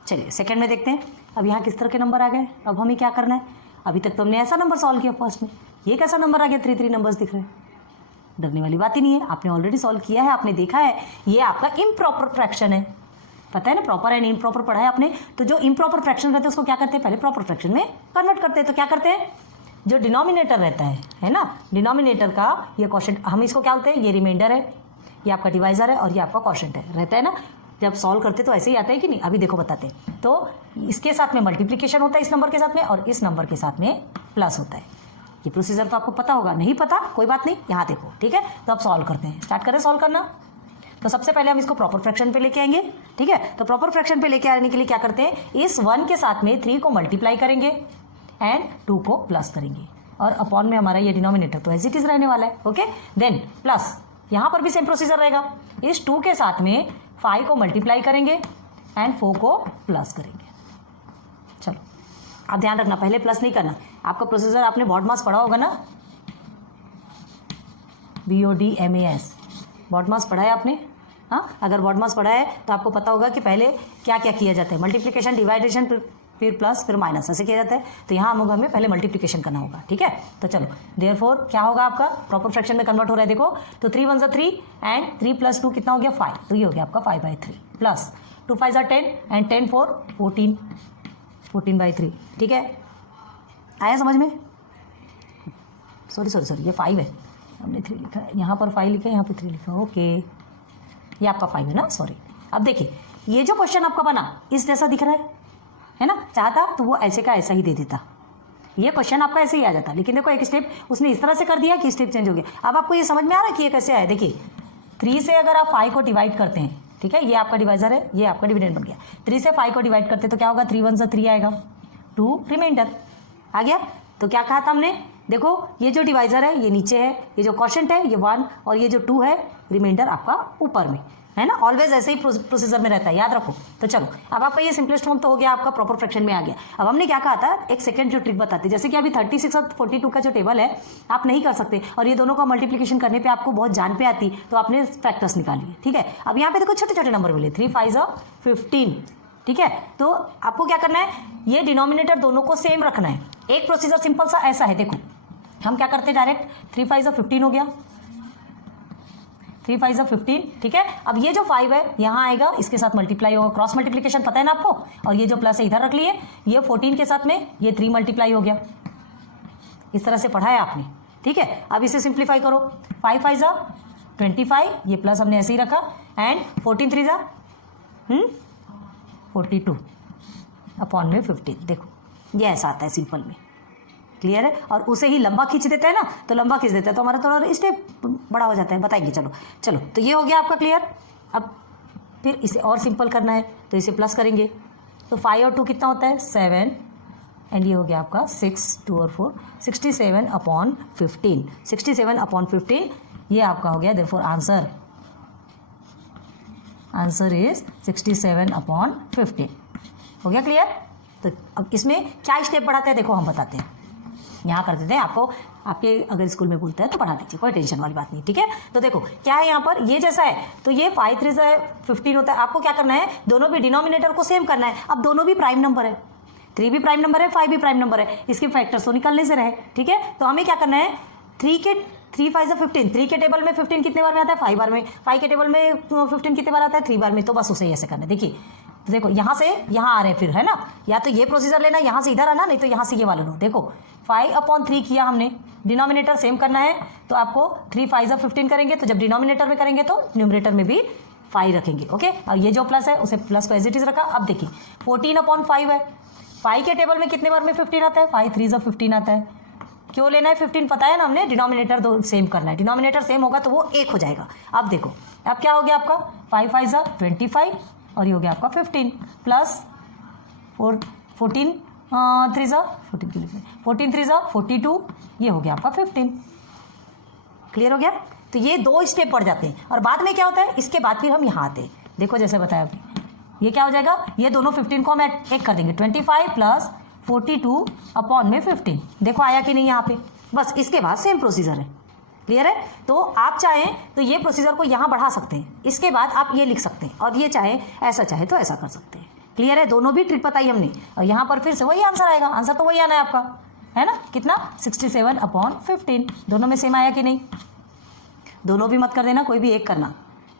चलिए सेकंड में देखते हैं, अब यहाँ किस तरह के नंबर आ गए, अब हमें क्या करना है। अभी तक तो हमने ऐसा नंबर सॉल्व किया फर्स्ट में, ये कैसा नंबर आ गया, 3 3 नंबर्स दिख रहे हैं, डरने वाली बात ही नहीं है, आपने ऑलरेडी सॉल्व किया है, आपने देखा है, ये आपका इम्प्रॉपर फ्रैक्शन है, पता है ना, प्रॉपर एंड इम्प्रॉपर पढ़ा है आपने। तो जो इम्प्रॉपर फ्रैक्शन रहते हैं उसको क्या करते हैं, पहले प्रॉपर फ्रैक्शन में कन्वर्ट करते हैं। तो क्या करते हैं, जो डिनोमिनेटर रहता है ना, डिनोमिनेटर का ये क्वोशिएंट, हम इसको क्या होते हैं, ये रिमाइंडर है, ये आपका डिवाइजर है और ये आपका क्वोशिएंट है, रहता है ना। जब सॉल्व करते तो ऐसे ही आता है कि नहीं, अभी देखो बताते हैं। तो इसके साथ में मल्टीप्लीकेशन होता है इस नंबर के साथ में, और इस नंबर के साथ में प्लस होता है। ये प्रोसीजर तो आपको पता होगा, नहीं पता कोई बात नहीं, यहाँ देखो, ठीक है। तो अब सॉल्व करते हैं, स्टार्ट करें सॉल्व करना। तो सबसे पहले हम इसको प्रॉपर फ्रैक्शन पे लेके आएंगे, ठीक है। तो प्रॉपर फ्रैक्शन पे लेके आने के लिए क्या करते हैं, इस 1 के साथ में 3 को मल्टीप्लाई करेंगे एंड 2 को प्लस करेंगे, और अपॉन में हमारा ये डिनोमिनेटर तो एज इट इज रहने वाला है, ओके। देन प्लस यहाँ पर भी सेम प्रोसीजर रहेगा, इस 2 के साथ में 5 को मल्टीप्लाई करेंगे एंड 4 को प्लस करेंगे। चलो आप ध्यान रखना, पहले प्लस नहीं करना, आपका प्रोसीजर आपने बॉड मास पढ़ा होगा ना, BODMAS बॉड मास पढ़ा है आपने, हाँ। अगर बॉड मास पढ़ा है तो आपको पता होगा कि पहले क्या क्या किया जाता है, मल्टीप्लिकेशन, डिवाइडेशन, फिर प्लस, फिर माइनस, ऐसे किया जाता है। तो यहाँ हमें पहले मल्टीप्लिकेशन करना होगा, ठीक है। तो चलो देयरफॉर क्या होगा आपका, प्रॉपर फ्रैक्शन में कन्वर्ट हो रहा है, देखो। तो 3 1 3 एंड 3 + 2 कितना हो गया 5, तो ये हो गया आपका 5/3 प्लस 2 5 10 एंड 10 4 14 14/3, ठीक है। आया समझ में, सॉरी ये 5 है, हमने 3 लिखा है, यहाँ पर 5 लिखा है, यहाँ पर 3 लिखा है, ओके। ये आपका 5 है ना, सॉरी। अब देखिए ये जो क्वेश्चन आपका बना इस जैसा दिख रहा है ना, चाहता तो वो ऐसे का ऐसा ही दे देता, ये क्वेश्चन आपका ऐसे ही आ जाता, लेकिन देखो एक स्टेप उसने इस तरह से कर दिया कि स्टेप चेंज हो गया। अब आपको ये समझ में आ रहा है कि ये कैसे आया, देखिए 3 से अगर आप 5 को डिवाइड करते हैं, ठीक है, ये आपका डिवाइजर है, ये आपका डिविडेंड बन गया। 3 से 5 को डिवाइड करते तो क्या होगा, 3 1 3 आएगा, 2 रिमाइंडर आ गया। तो क्या कहा था हमने, देखो ये जो डिवाइजर है ये नीचे है, ये जो क्वोशिएंट है ये 1, और ये जो 2 है रिमाइंडर आपका ऊपर में है ना, ऑलवेज ऐसे ही प्रोसीजर में रहता है, याद रखो। तो चलो अब आपका ये सिंपलेस्ट फॉर्म तो हो गया, आपका प्रॉपर फ्रैक्शन में आ गया। अब हमने क्या कहा था, एक सेकंड जो ट्रिक बताते, जैसे कि अभी 36 और 42 का जो टेबल है आप नहीं कर सकते, और ये दोनों का मल्टीप्लिकेशन करने पे आपको बहुत जान पे आती, तो आपने फैक्टर्स निकाल लिए, ठीक है। अब यहाँ पे देखो छोटे छोटे नंबर मिले, 3 5 15, ठीक है। तो आपको क्या करना है, ये डिनोमिनेटर दोनों को सेम रखना है। एक प्रोसीजर सिंपल सा ऐसा है, देखो हम क्या करते हैं, डायरेक्ट 3 5 15 हो गया, 3 5 15, ठीक है। अब ये जो 5 है यहाँ आएगा, इसके साथ मल्टीप्लाई होगा, क्रॉस मल्टीप्लिकेशन पता है ना आपको, और ये जो प्लस है इधर रख लिए, ये 14 के साथ में ये 3 मल्टीप्लाई हो गया, इस तरह से पढ़ा है आपने, ठीक है। अब इसे सिंप्लीफाई करो, 5 5 25, ये प्लस हमने ऐसे ही रखा, एंड 14 3 42 अपॉन में 15, देखो ये ऐसा आता है सिंपल में, क्लियर है। और उसे ही लंबा खींच देते हैं ना, तो लंबा खींच देते हैं तो हमारा थोड़ा स्टेप बड़ा हो जाता है, बताएंगे। चलो तो ये हो गया आपका क्लियर। अब फिर इसे और सिंपल करना है, तो इसे प्लस करेंगे, तो 5 और 2 कितना होता है 7, एंड ये हो गया आपका 6 2 और 4 67 अपॉन 15, 67 अपॉन 15, ये आपका हो गया। देयरफॉर आंसर इज 67 अपॉन 15, हो गया क्लियर। तो अब इसमें क्या स्टेप बढ़ाते हैं देखो हम बताते हैं, यहाँ कर देते हैं आपको, आपके अगर स्कूल में बोलते हैं तो पढ़ा दीजिए, कोई टेंशन वाली बात नहीं, ठीक है। तो देखो क्या है यहाँ पर, ये जैसा है तो ये 5 3 15 होता है। आपको क्या करना है, दोनों भी डिनोमिनेटर को सेम करना है। अब दोनों भी प्राइम नंबर है, 3 भी प्राइम नंबर है, 5 भी प्राइम नंबर है, इसके फैक्टर्स तो निकलने से रहे, ठीक है। तो हमें क्या करना है, 3 5 15, 3 के टेबल में 15 कितने बार में आता है 5 बार में, 5 के टेबल में 15 कितने बार आता है 3 बार में, तो बस उसे ऐसे करना है। देखिए तो देखो यहाँ से यहाँ आ रहे हैं फिर, है ना, या तो ये प्रोसीजर लेना, यहाँ से इधर आना, नहीं तो यहाँ से ये वाला लो। देखो 5 अपॉन 3 किया हमने, डिनोमिनेटर सेम करना है, तो आपको 3 5 15 करेंगे, तो जब डिनोमिनेटर में करेंगे तो न्यूमरेटर में भी 5 रखेंगे, ओके। अब ये जो प्लस है उसे प्लस को एज इट इज रखा। अब देखिए 14 अपॉन 5 है, 5 के टेबल में कितने बार में 15 आता है, 5 3 15 आता है। क्यों लेना है 15, पता है ना हमने, डिनोमिनेटर दो सेम करना है, डिनोमिनेटर सेम होगा तो वो 1 हो जाएगा। अब देखो अब क्या हो गया आपका 5 5 25, और ये हो गया आपका 15 प्लस 14 3 14 3 42, ये हो गया आपका 15, क्लियर हो गया। तो ये 2 स्टेप पड़ जाते हैं, और बाद में क्या होता है, इसके बाद फिर हम यहाँ आते हैं। देखो जैसे बताया अभी, ये क्या हो जाएगा, ये दोनों 15 को हम एक कर देंगे, 25 प्लस 42 अपॉन में 15, देखो आया कि नहीं यहाँ पे। बस इसके बाद सेम प्रोसीजर है, क्लियर है। तो आप चाहें तो ये प्रोसीजर को यहाँ बढ़ा सकते हैं, इसके बाद आप ये लिख सकते हैं, और ये चाहे ऐसा चाहे तो ऐसा कर सकते हैं, क्लियर है। दोनों भी ट्रिक बताई हमने, और यहाँ पर फिर से वही आंसर आएगा, आंसर तो वही आना है आपका, है ना, कितना 67 अपॉन 15, दोनों में सेम आया कि नहीं। दोनों भी मत कर देना, कोई भी एक करना,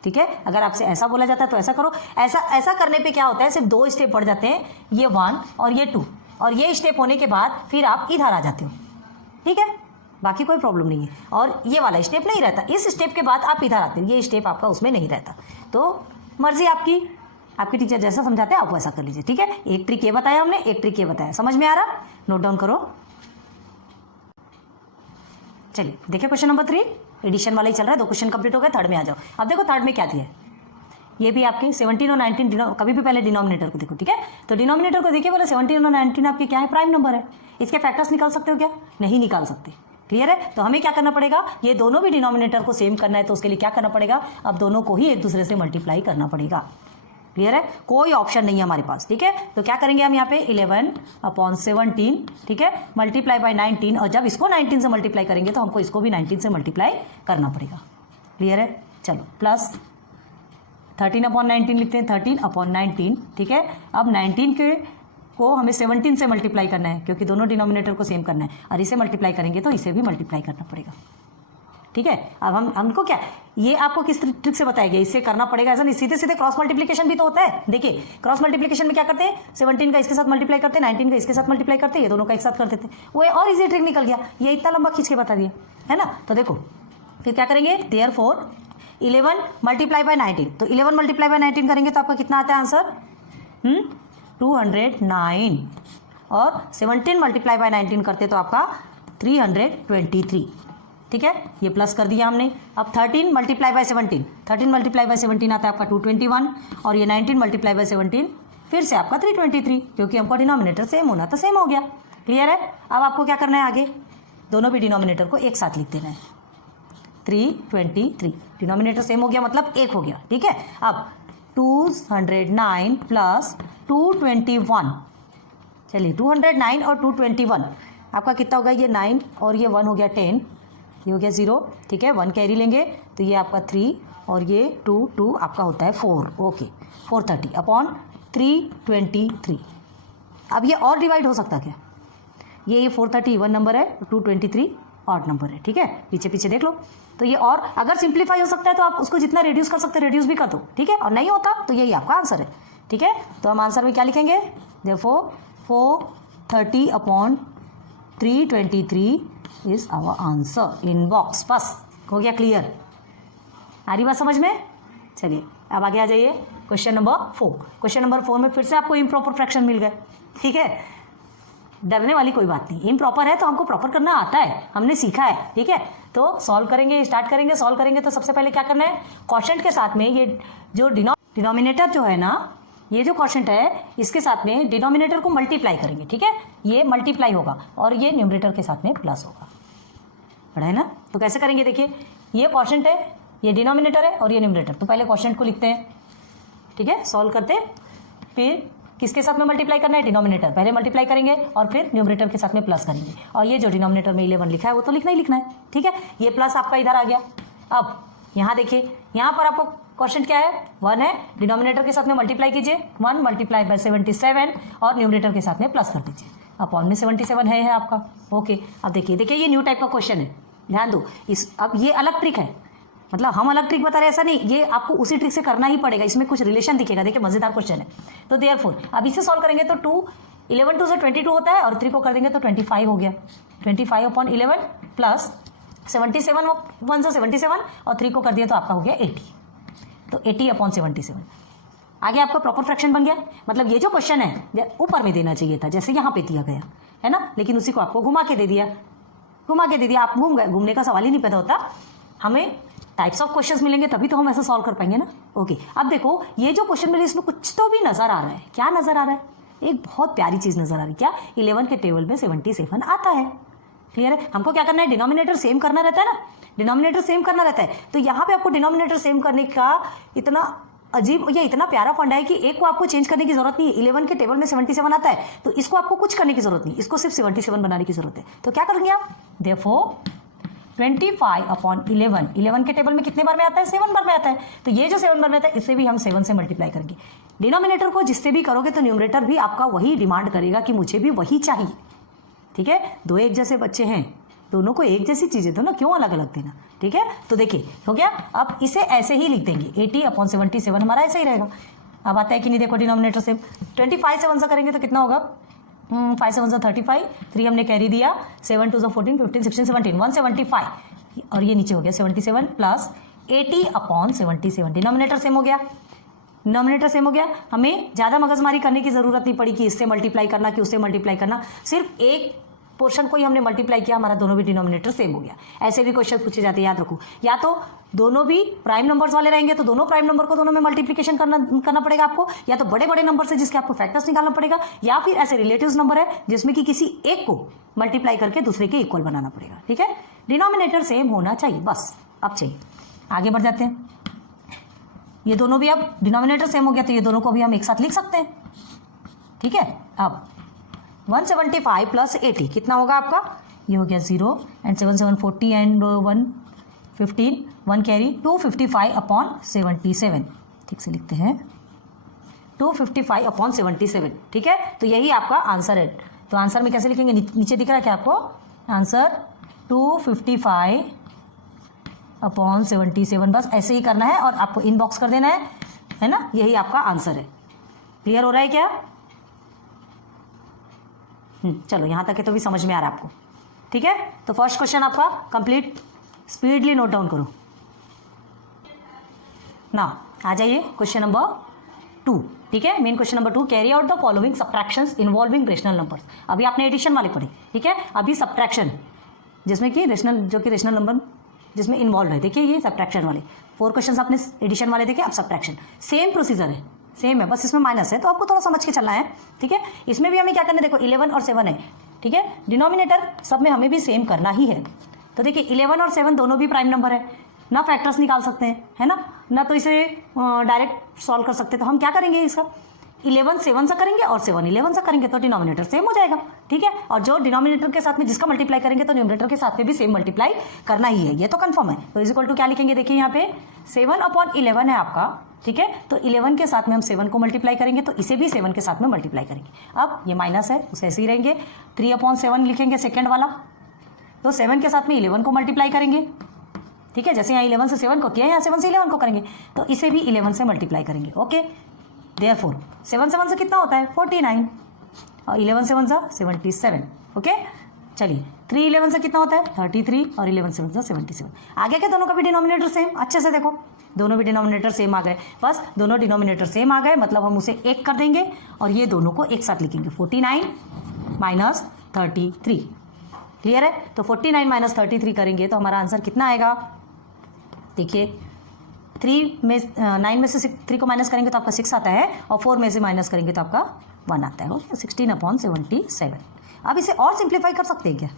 ठीक है। अगर आपसे ऐसा बोला जाता है तो ऐसा करो, ऐसा करने पे क्या होता है, सिर्फ 2 स्टेप पड़ जाते हैं, ये 1 और ये 2, और ये स्टेप होने के बाद फिर आप इधर आ जाते हो, ठीक है, बाकी कोई प्रॉब्लम नहीं है। और ये वाला स्टेप नहीं रहता, इस स्टेप के बाद आप इधर आते हो, ये स्टेप आपका उसमें नहीं रहता। तो मर्जी आपकी, आपके टीचर जैसा समझाते हैं आप वैसा कर लीजिए, ठीक है। एक ट्रिक ये बताया हमने, एक ट्रिक ये बताया, समझ में आ रहा, नोट डाउन करो। चलिए देखिए क्वेश्चन नंबर 3, एडिशन वाला ही चल रहा है, 2 क्वेश्चन कंप्लीट हो गए, थर्ड में आ जाओ। अब देखो थर्ड में क्या दिया है, ये भी आपके 17 और 19, कभी भी पहले डिनोमिनेटर को देखो, ठीक है। तो डिनोमिनेटर को देखिए, बोले 17 और 19 आपके क्या है, प्राइम नंबर है, इसके फैक्टर्स निकाल सकते हो क्या, नहीं निकाल सकते, क्लियर है। तो हमें क्या करना पड़ेगा, ये दोनों भी डिनोमिनेटर को सेम करना है, तो उसके लिए क्या करना पड़ेगा, अब दोनों को ही एक दूसरे से मल्टीप्लाई करना पड़ेगा, क्लियर है, कोई ऑप्शन नहीं है हमारे पास, ठीक है। तो क्या करेंगे हम यहाँ पे 11 अपॉन 17, ठीक है, मल्टीप्लाई बाय 19, और जब इसको 19 से मल्टीप्लाई करेंगे तो हमको इसको भी 19 से मल्टीप्लाई करना पड़ेगा, क्लियर है। चलो प्लस 13 अपॉन 19 लिखते हैं, 13 अपॉन 19, ठीक है। अब 19 के को हमें 17 से मल्टीप्लाई करना है, क्योंकि दोनों डिनोमिनेटर को सेम करना है, और इसे मल्टीप्लाई करेंगे तो इसे भी मल्टीप्लाई करना पड़ेगा, ठीक है। अब हमको क्या, ये आपको किस ट्रिक से बताया गया, इससे करना पड़ेगा, ऐसा नहीं, सीधे सीधे क्रॉस मल्टीप्लिकेशन भी तो होता है। देखिए क्रॉस मल्टीप्लिकेशन में क्या करते हैं, 17 का इसके साथ मल्टीप्लाई करते हैं, 19 का इसके साथ मल्टीप्लाई करते हैं, ये दोनों का एक साथ कर देते हैं, वो और इजी ट्रिक निकल गया, ये इतना लंबा खींच के बता दिया, है ना। तो देखो फिर क्या करेंगे, देयरफॉर 11 मल्टीप्लाई बाय 19, तो 11 मल्टीप्लाई बाय 19 करेंगे तो आपका कितना आता है आंसर, 209, और 17 मल्टीप्लाई बाय 19 करते तो आपका 323, ठीक है, ये प्लस कर दिया हमने। अब 13 मल्टीप्लाई बाय 17, 13 मल्टीप्लाई बाय 17 आता है आपका 221, और ये 19 मल्टीप्लाई बाय 17 फिर से आपका 323, क्योंकि हमको डिनोमिनेटर सेम होना तो सेम हो गया, क्लियर है। अब आपको क्या करना है आगे, दोनों भी डिनोमिनेटर को एक साथ लिख देना है, 323, डिनोमिनेटर सेम हो गया मतलब 1 हो गया, ठीक है। अब 209 प्लस 221, चलिए 209 और 221 आपका कितना होगा, ये 9 और ये 1 हो गया 10, ये हो गया 0, ठीक है, 1 कैरी लेंगे तो ये आपका 3, और ये 2 आपका होता है 4, ओके, 430 अपॉन 323। अब ये और डिवाइड हो सकता क्या, ये 430 इवन नंबर है, 223 ऑड नंबर है, ठीक है, पीछे पीछे देख लो। तो ये और अगर सिंप्लीफाई हो सकता है तो आप उसको जितना रिड्यूस कर सकते हैं रिड्यूस भी कर दो, ठीक है, और नहीं होता तो यही आपका आंसर है, ठीक है। तो हम आंसर में क्या लिखेंगे, therefore 430/323 is our answer in box. बस हो गया क्लियर, आ रही बात समझ में। चलिए अब आगे आ जाइए क्वेश्चन नंबर 4। क्वेश्चन नंबर 4 में फिर से आपको इम्प्रॉपर फ्रैक्शन मिल गए, ठीक है, डरने वाली कोई बात नहीं। इम्प्रॉपर है तो हमको प्रॉपर करना आता है, हमने सीखा है, ठीक है। तो सॉल्व करेंगे, स्टार्ट करेंगे, सॉल्व करेंगे। तो सबसे पहले क्या करना है, क्वोशंट के साथ में ये जो डिनोमिनेटर जो है ना, ये जो क्वोशंट है इसके साथ में डिनोमिनेटर को मल्टीप्लाई करेंगे, ठीक है, ये मल्टीप्लाई होगा और ये न्यूमरेटर के साथ में प्लस होगा, पढ़ा है ना। तो कैसे करेंगे, देखिए ये क्वोशंट है, ये डिनोमिनेटर है और ये न्यूमरेटर। तो पहले क्वोशंट को लिखते हैं, ठीक है, सॉल्व करते, फिर किसके साथ में मल्टीप्लाई करना है, डिनोमिनेटर पहले मल्टीप्लाई करेंगे और फिर न्यूमरेटर के साथ में प्लस करेंगे। और ये जो डिनोमिनेटर में 11 लिखा है वो तो लिखना ही लिखना है, ठीक है। ये प्लस आपका इधर आ गया। अब यहाँ देखिए, यहाँ पर आपको क्वेश्चन क्या है, 1 है, डिनोमिनेटर के साथ में मल्टीप्लाई कीजिए, 1 मल्टीप्लाई बाय 77 और न्यूमरेटर के साथ में प्लस कर दीजिए। अपॉन में 77 है आपका, ओके। अब देखिए ये न्यू टाइप का क्वेश्चन है, ध्यान दो। अब ये अलग ट्रिक है, मतलब हम अलग ट्रिक बता रहे ऐसा नहीं, ये आपको उसी ट्रिक से करना ही पड़ेगा, इसमें कुछ रिलेशन दिखेगा। देखिए मजेदार क्वेश्चन है। तो देयरफॉर अब इसे सॉल्व करेंगे तो 11 2 से 22 होता है और 3 को कर देंगे तो 25 हो गया। 25/11 प्लस 77 1 से 77 और 3 को कर दिया तो आपका हो गया 80। तो 80/77 आगे आपका प्रॉपर फ्रैक्शन बन गया। मतलब ये जो क्वेश्चन है ऊपर में देना चाहिए था, जैसे यहाँ पे दिया गया है ना, लेकिन उसी को आपको घुमा के दे दिया, आप घूम गए। घूमने का सवाल ही नहीं पैदा होता। हमें टाइप्स ऑफ क्वेश्चंस मिलेंगे तभी तो हम ऐसा सॉल्व कर पाएंगे ना, ओके। अब देखो ये जो क्वेश्चन मिले इसमें कुछ तो भी नजर आ रहा है। क्या नजर आ रहा है, एक बहुत प्यारी चीज नजर आ रही है। क्या, 11 के टेबल में 77 आता है, क्लियर है। हमको क्या करना है, डिनोमिनेटर सेम करना रहता है ना, डिनोमिनेटर सेम करना रहता है। तो यहाँ पे आपको डिनोमिनेटर सेम करने का इतना अजीब, ये इतना प्यारा फंडा है कि एक को आपको चेंज करने की जरूरत नहीं है। 11 के टेबल में 77 आता है तो इसको आपको कुछ करने की जरूरत नहीं, इसको सिर्फ 77 बनाने की जरूरत है। तो क्या करेंगे आप, देयरफॉर 25/11, 11 के टेबल में कितने बार में आता है, 7 बार में आता है। तो ये जो 7 बार में आता है इसे भी हम 7 से मल्टीप्लाई करेंगे। डिनोमिनेटर को जिससे भी करोगे तो न्यूमरेटर भी आपका वही डिमांड करेगा कि मुझे भी वही चाहिए, ठीक है। दो एक जैसे बच्चे हैं, दोनों को एक जैसी चीजें दो ना, क्यों अलग अलग देना, ठीक है। तो देखिए हो गया। अब इसे ऐसे ही लिख देंगे, 80/77 हमारा ऐसे ही रहेगा। अब आता है कि नहीं, देखो डिनोमिनेटर से 25 से 1 से करेंगे तो कितना होगा, 5 से 1 से 35, 3 हमने कैरी दिया, 7 2 से 14, 15 16 17, 175 और ये नीचे हो गया 77 प्लस 80/77। डिनोमिनेटर सेम हो गया, डिनोमिनेटर सेम हो गया। हमें ज्यादा मगजमारी करने की जरूरत नहीं पड़ी कि इससे मल्टीप्लाई करना कि उससे मल्टीप्लाई करना, सिर्फ एक पोर्शन को ही हमने मल्टीप्लाई किया, हमारा दोनों भी डिनोमिनेटर सेम हो गया। ऐसे भी क्वेश्चन पूछे जाते हैं, याद रखो। या तो दोनों भी प्राइम नंबर्स वाले रहेंगे तो दोनों प्राइम नंबर को दोनों में मल्टीप्लिकेशन करना पड़ेगा आपको, या तो बड़े बड़े नंबर से जिसके आपको फैक्टर्स निकालना पड़ेगा, या फिर ऐसे रिलेटिव्स नंबर है जिसमें कि किसी एक को मल्टीप्लाई करके दूसरे के इक्वल बनाना पड़ेगा, ठीक है। डिनोमिनेटर सेम होना चाहिए, बस। अब चाहिए आगे बढ़ जाते हैं। ये दोनों भी अब डिनोमिनेटर सेम हो गया तो ये दोनों को भी हम एक साथ लिख सकते हैं, ठीक है। अब 175 प्लस 80 कितना होगा आपका, ये हो गया 0 एंड 7 7 40 एंड 1 15, 1 कैरी 255/77, ठीक से लिखते हैं 255/77, ठीक है। तो यही आपका आंसर है। तो आंसर में कैसे लिखेंगे, नीचे दिख रहा है क्या आपको आंसर, 255/77, बस ऐसे ही करना है और आपको इनबॉक्स कर देना है ना, यही आपका आंसर है। क्लियर हो रहा है क्या, चलो यहाँ तक है तो भी समझ में आ रहा है आपको, ठीक है। तो फर्स्ट क्वेश्चन आपका कंप्लीट, स्पीडली नोट डाउन करो ना। आ जाइए क्वेश्चन नंबर 2, ठीक है। Main question number 2, carry out the following subtractions involving rational numbers. अभी आपने एडिशन वाले पढ़े, ठीक है। अभी सबट्रैक्शन जिसमें कि रेशनल नंबर जिसमें इन्वॉल्व है, देखिए ये सबट्रैक्शन वाले 4 क्वेश्चन आपने एडिशन वाले देखे। अब सबट्रैक्शन सेम प्रोसीजर है, सेम है, बस इसमें माइनस है तो आपको थोड़ा समझ के चलना है, ठीक है। इसमें भी हमें क्या करना है, देखो 11 और 7 है, ठीक है। डिनोमिनेटर सब में हमें भी सेम करना ही है। तो देखिए 11 और 7 दोनों भी प्राइम नंबर है ना, फैक्टर्स निकाल सकते हैं, है ना तो इसे डायरेक्ट सॉल्व कर सकते हैं। तो हम क्या करेंगे, इसका 11 7 से करेंगे और 7 11 से करेंगे तो डिनोमिनेटर सेम हो जाएगा, ठीक है। और जो डिनोमिनेटर के साथ में जिसका मल्टीप्लाई करेंगे तो न्यूमरेटर के साथ में भी सेम मल्टीप्लाई करना ही है, ये तो कंफर्म है। तो इज इक्वल टू क्या लिखेंगे, देखिए यहाँ पे 7/11 है आपका, ठीक है। तो 11 के साथ में हम 7 को मल्टीप्लाई करेंगे तो इसे भी 7 के साथ में मल्टीप्लाई करेंगे। अब ये माइनस है उसे ऐसे ही रहेंगे, 3/7 लिखेंगे सेकेंड वाला, तो 7 के साथ में 11 को मल्टीप्लाई करेंगे, ठीक है। जैसे यहाँ 11 से 7 को किया, यहाँ 7 से 11 को करेंगे, तो इसे भी 11 से मल्टीप्लाई करेंगे। ओके, देयरफॉर 7 से 1 से कितना होता है 49 और 11 से 1 से 77। ओके, चलिए 3 11 से कितना होता है 33 और 11 से 1 से 77। आगे के दोनों का भी डिनोमिनेटर सेम, अच्छे से देखो दोनों भी डिनोमिनेटर सेम आ गए। बस दोनों डिनोमिनेटर सेम आ गए मतलब हम उसे एक कर देंगे और ये दोनों को एक साथ लिखेंगे 49 माइनस 33। क्लियर है? तो 49 माइनस 33 करेंगे तो हमारा आंसर कितना आएगा, देखिए 9 में से 3 को माइनस करेंगे तो आपका 6 आता है और 4 में से माइनस करेंगे तो आपका 1 आता है। 16/77। अब इसे और सिंप्लीफाई कर सकते हैं क्या?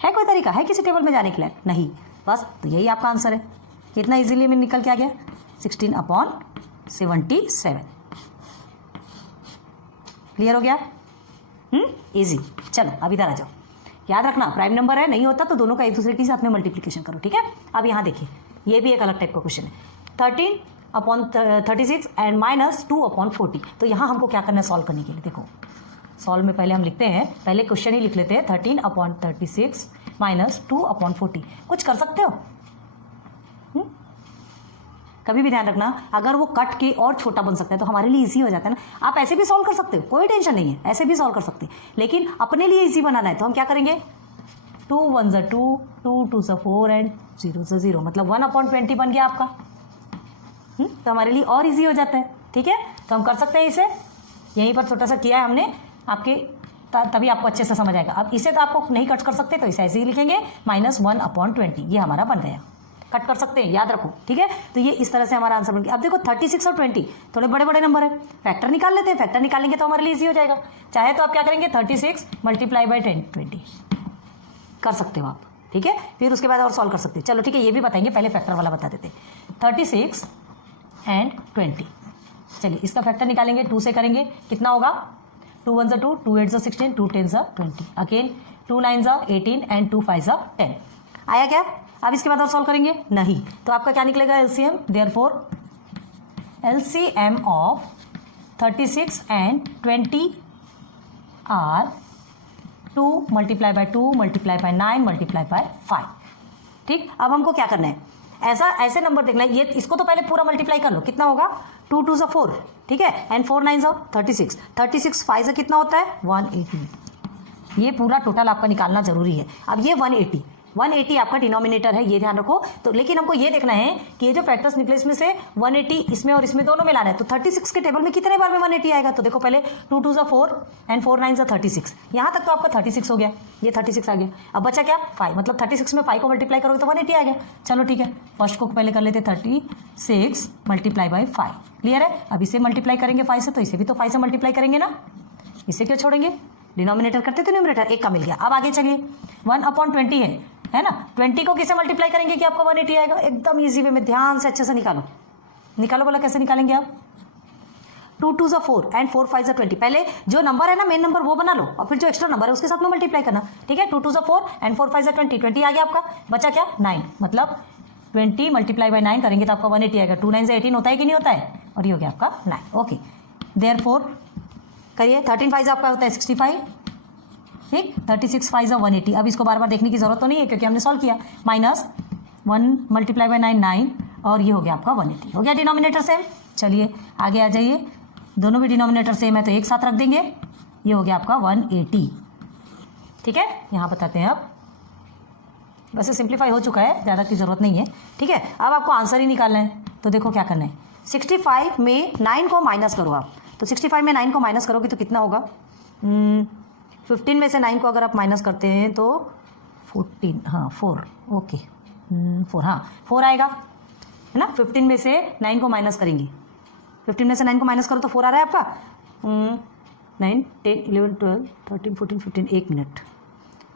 है कोई तरीका है किसी टेबल में जाने के लिए? नहीं, बस तो यही आपका आंसर है। कितना इजीली में निकल के आ गया 16/77। क्लियर हो गया? इजी। चलो अब इधर आ जाओ। याद रखना प्राइम नंबर है, नहीं होता तो दोनों का एक दूसरे के साथ में मल्टीप्लिकेशन करो, ठीक है। अब यहाँ देखिए ये भी एक अलग टाइप का क्वेश्चन है 13/36 एंड माइनस 2/40। तो यहाँ हमको क्या करना है सॉल्व करने के लिए? देखो सॉल्व में पहले हम लिखते हैं, पहले क्वेश्चन ही लिख लेते हैं 13/36 माइनस 2/40। कुछ कर सकते हो? कभी भी ध्यान रखना अगर वो कट के और छोटा बन सकता है तो हमारे लिए इजी हो जाता है ना। आप ऐसे भी सॉल्व कर सकते हो, कोई टेंशन नहीं है, ऐसे भी सॉल्व कर सकते हैं, लेकिन अपने लिए इजी बनाना है तो हम क्या करेंगे 2 1 ज़ा 2, 2 2 ज़ा 4 एंड 0 ज़ा 0 मतलब 1/20 बन गया आपका। तो हमारे लिए और इजी हो जाता है, ठीक है। तो हम कर सकते हैं इसे, यहीं पर छोटा सा किया है हमने आपके, तभी आपको अच्छे से समझ आएगा। अब इसे तो आपको नहीं कट कर सकते तो इसे ऐसे ही लिखेंगे -1/20। ये हमारा बन गया, कट कर सकते हैं, याद रखो, ठीक है। तो ये इस तरह से हमारा आंसर बन गया। अब देखो 36 और 20 थोड़े बड़े बड़े नंबर है, फैक्टर निकाल लेते हैं। फैक्टर निकालेंगे तो हमारे लिए इजी हो जाएगा। चाहे तो आप क्या करेंगे 36 मल्टीप्लाई बाई 20 कर सकते हो आप, ठीक है। फिर उसके बाद और सॉल्व कर सकते हैं। चलो ठीक है, ये भी बताएंगे, पहले फैक्टर वाला बता देते हैं। 36 एंड 20, चलिए इसका फैक्टर निकालेंगे 2 से करेंगे, कितना होगा 2 1 ज़ा 2, 2 8 ज़ा 16, 2 10 ज़ा 20, अगेन 2 9 ज़ा 18 एंड 2 5 ज़ा 10। आया क्या? अब इसके बाद और सॉल्व करेंगे नहीं, तो आपका क्या निकलेगा LCM, therefore LCM of 36 and 20 are 2 multiply by 2 multiply by 9 multiply by 5। ठीक, अब हमको क्या करना है, ऐसे नंबर देखना है। ये इसको तो पहले पूरा मल्टीप्लाई कर लो, कितना होगा 2 2 ज़ा 4, ठीक है, एंड 4 9 ज़ा 36, 36 5 ज़ा कितना होता है 180। ये पूरा टोटल आपका निकालना जरूरी है। अब ये 180 आपका डिनोमिनेटर है, ये ध्यान रखो। तो लेकिन हमको ये देखना है कि ये जो फैक्टर्स निकले इसमें से 180 इसमें और इसमें दोनों में लाना है। तो 36 के टेबल में कितने बार में 180 आएगा? तो देखो पहले 2 2 ज़ा 4 एंड 4 9 ज़ा 36, यहाँ तक तो आपका 36 हो गया, ये 36 आ गया। अब बचा क्या 5, मतलब 36 में 5 को मल्टीप्लाई करोगे तो 180 आ गया। चलो ठीक है, फर्स्ट को पहले कर लेते 36 मल्टीप्लाई बाई 5। क्लियर है? अब इसे मल्टीप्लाई करेंगे 5 से, तो इसे भी तो 5 से मल्टीप्लाई करेंगे ना, इसे क्यों छोड़ेंगे? डिनोमिनेटर करते तो न्यूमरेटर एक का मिल गया। अब आगे चलिए 1/20 है ना, 20 को किसे मल्टीप्लाई करेंगे कि आपको 180 आएगा? एकदम इजी वे में, ध्यान से अच्छे से निकालो। बोला कैसे निकालेंगे आप? 2 2 ज़ा 4 एंड 4 5 ज़ा 20। पहले जो नंबर है ना मेन नंबर वो बना लो और फिर जो एक्स्ट्रा नंबर है उसके साथ में मल्टीप्लाई करना, ठीक है। 2 2 ज़ा 4 एंड 4 5 ज़ा 20 आ गया आपका। बचा क्या 9, मतलब 20 मल्टीप्लाई बाई 9 करेंगे तो आपका 180 आएगा। 2 9 ज़ा 18 होता है कि नहीं होता है, और ये हो गया आपका 9। ओके, देयरफॉर करिए 13 5 आपका होता है 65, ठीक, 36 5 ज़ा 180। अब इसको बार बार देखने की जरूरत तो नहीं है क्योंकि हमने सॉल्व किया। -1 मल्टीप्लाई बाई 9 और ये हो गया आपका 180। हो गया डिनोमिनेटर सेम। चलिए आगे आ जाइए, दोनों भी डिनोमिनेटर सेम है तो एक साथ रख देंगे, ये हो गया आपका 180। ठीक है, यहाँ बताते हैं। अब वैसे सिंप्लीफाई हो चुका है, ज़्यादा की जरूरत नहीं है, ठीक है। अब आपको आंसर ही निकालना है, तो देखो क्या करना है, 65 में 9 को माइनस करो आप। तो 65 में 9 को माइनस करोगे तो कितना होगा, 15 में से 9 को अगर आप माइनस करते हैं तो 14, हाँ 4, ओके 4, हाँ 4 आएगा, है ना। 15 में से 9 को माइनस करेंगे, 15 में से 9 को माइनस करो तो 4 आ रहा है आपका। 9 10 11 12 13 14 15, 1 मिनट,